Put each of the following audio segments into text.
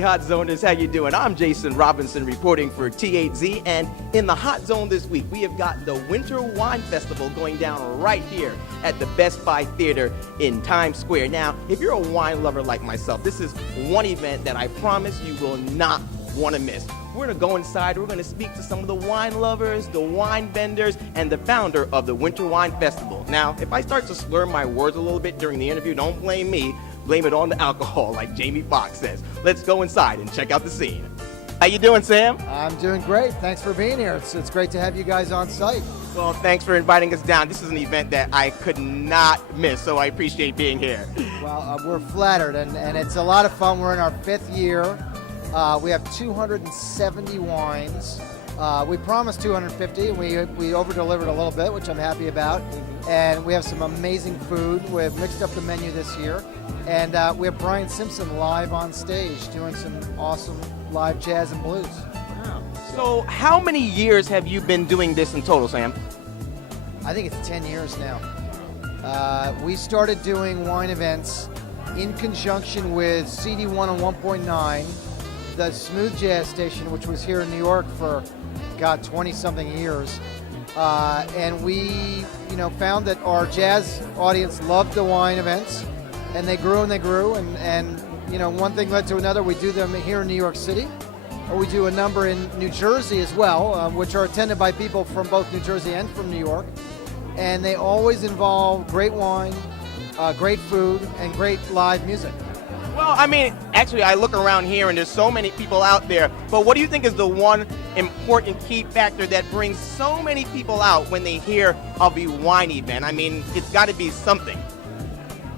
Howdy, Hot Zoners. How you doing? I'm Jason Robinson reporting for T8Z, and in the Hot Zone this week, we have got the Winter Wine Festival going down right here at the Best Buy Theater in Times Square. Now, if you're a wine lover like myself, this is one event that I promise you will not want to miss. We're going to go inside, we're going to speak to some of the wine lovers, the wine vendors, and the founder of the Winter Wine Festival. Now, if I start to slur my words a little bit during the interview, don't blame me, blame it on the alcohol, like Jamie Foxx says. Let's go inside and check out the scene. How you doing, Sam? I'm doing great. Thanks for being here. It's great to have you guys on site. Well, thanks for inviting us down. This is an event that I could not miss, so I appreciate being here. Well, we're flattered, and it's a lot of fun. We're in our 5th year. We have 270 wines. We promised 250, and we over-delivered a little bit, which I'm happy about. And we have some amazing food. We've mixed up the menu this year. And we have Brian Simpson live on stage doing some awesome live jazz and blues. Wow. So how many years have you been doing this in total, Sam? I think it's 10 years now. We started doing wine events in conjunction with CD 101.9, the smooth jazz station, which was here in New York for, 20-something years. And we, found that our jazz audience loved the wine events, and they grew and they grew. And one thing led to another. We do them here in New York City, or we do a number in New Jersey as well, which are attended by people from both New Jersey and from New York. And they always involve great wine, great food, and great live music. Well, I mean, actually, I look around here and there's so many people out there, but what do you think is the one important key factor that brings so many people out when they hear of a wine event? I mean, it's got to be something.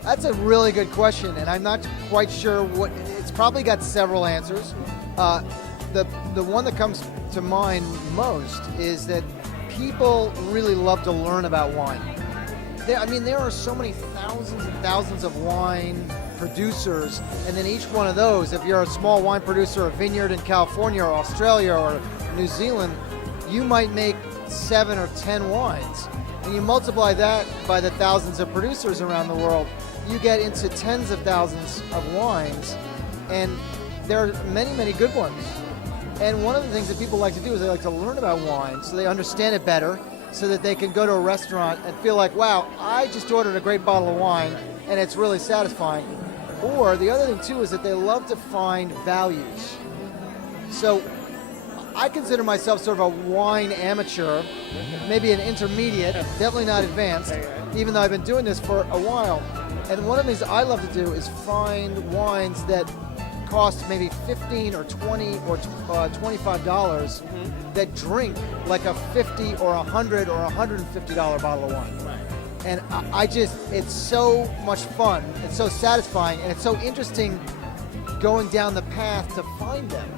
That's a really good question, and I'm not quite sure what. It's probably got several answers. The one that comes to mind most is that people really love to learn about wine. There are so many thousands and thousands of wine producers, and then each one of those, if you're a small wine producer, a vineyard in California or Australia or New Zealand, you might make 7 or 10 wines. And you multiply that by the thousands of producers around the world, you get into tens of thousands of wines, and there are many, many good ones. And one of the things that people like to do is they like to learn about wine so they understand it better, so that they can go to a restaurant and feel like, wow, I just ordered a great bottle of wine and it's really satisfying. Or the other thing too is that they love to find values. So I consider myself sort of a wine amateur, maybe an intermediate, definitely not advanced, even though I've been doing this for a while. And one of the things I love to do is find wines that cost maybe $15 or $20 or $25 that drink like a $50 or $100 or $150 bottle of wine. Right. And it's so much fun, it's so satisfying, and it's so interesting going down the path to find them.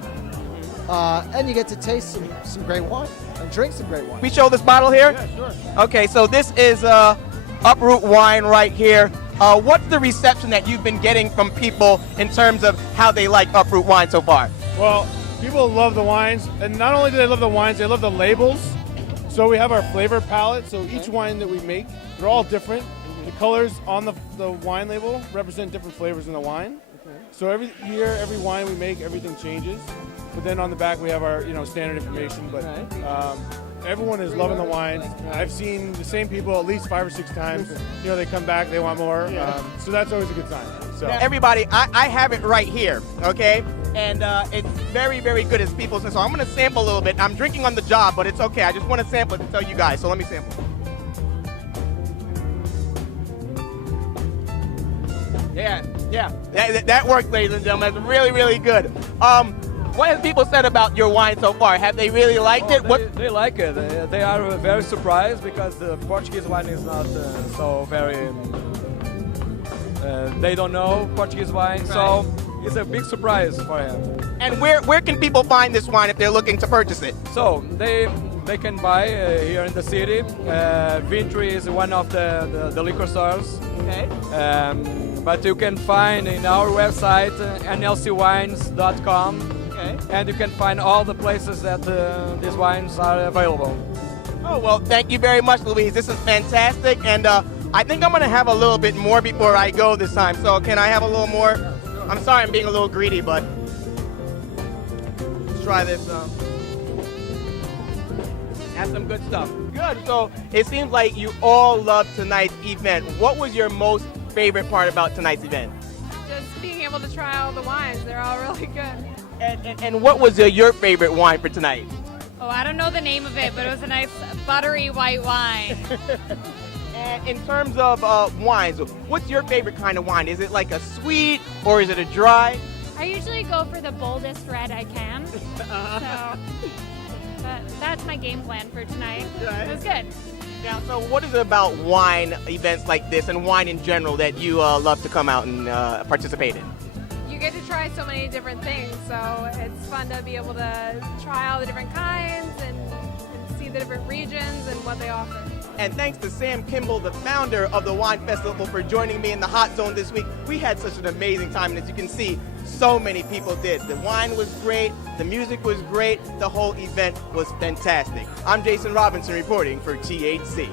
And you get to taste some great wine and drink some great wine. We show this bottle here? Yeah, sure. Okay, so this is Uproot wine right here. What's the reception that you've been getting from people in terms of how they like Uproot wine so far? Well, people love the wines, and not only do they love the wines, they love the labels. So we have our flavor palette, so each wine that we make, they're all different. The colors on the wine label represent different flavors in the wine. So every year, every wine we make, everything changes. But then on the back we have our standard information. But everyone is loving the wines. I've seen the same people at least 5 or 6 times. They come back, they want more. So that's always a good sign. So everybody, I have it right here, okay? And it's very, very good as people say. So I'm going to sample a little bit. I'm drinking on the job, but it's okay. I just want to sample it to tell you guys. So let me sample. Yeah. That works, ladies and gentlemen. That's really, really good. What have people said about your wine so far? Have they really liked it? They like it. They are very surprised because the Portuguese wine is not so very... they don't know Portuguese wine, so it's a big surprise for him. And where can people find this wine if they're looking to purchase it? So they can buy here in the city. Vintry is one of the liquor stores. Okay. But you can find in our website, nlcwines.com. Okay. And you can find all the places that these wines are available. Oh, well, thank you very much, Louise. This is fantastic. And I think I'm going to have a little bit more before I go this time. So can I have a little more? I'm sorry I'm being a little greedy, but try this. That's some good stuff. Good. So it seems like you all loved tonight's event. What was your most favorite part about tonight's event? Just being able to try all the wines. They're all really good. And what was your favorite wine for tonight? Oh, I don't know the name of it, but it was a nice buttery white wine. And in terms of wines, what's your favorite kind of wine? Is it like a sweet or is it a dry? I usually go for the boldest red I can. So that's my game plan for tonight. Right. It was good. Now, so what is it about wine events like this and wine in general that you love to come out and participate in? You get to try so many different things, so it's fun to be able to try all the different kinds and see the different regions and what they offer. And thanks to Sam Kimball, the founder of the Wine Festival, for joining me in the Hot Zone this week. We had such an amazing time, and as you can see, so many people did. The wine was great, the music was great, the whole event was fantastic. I'm Jason Robinson reporting for THC.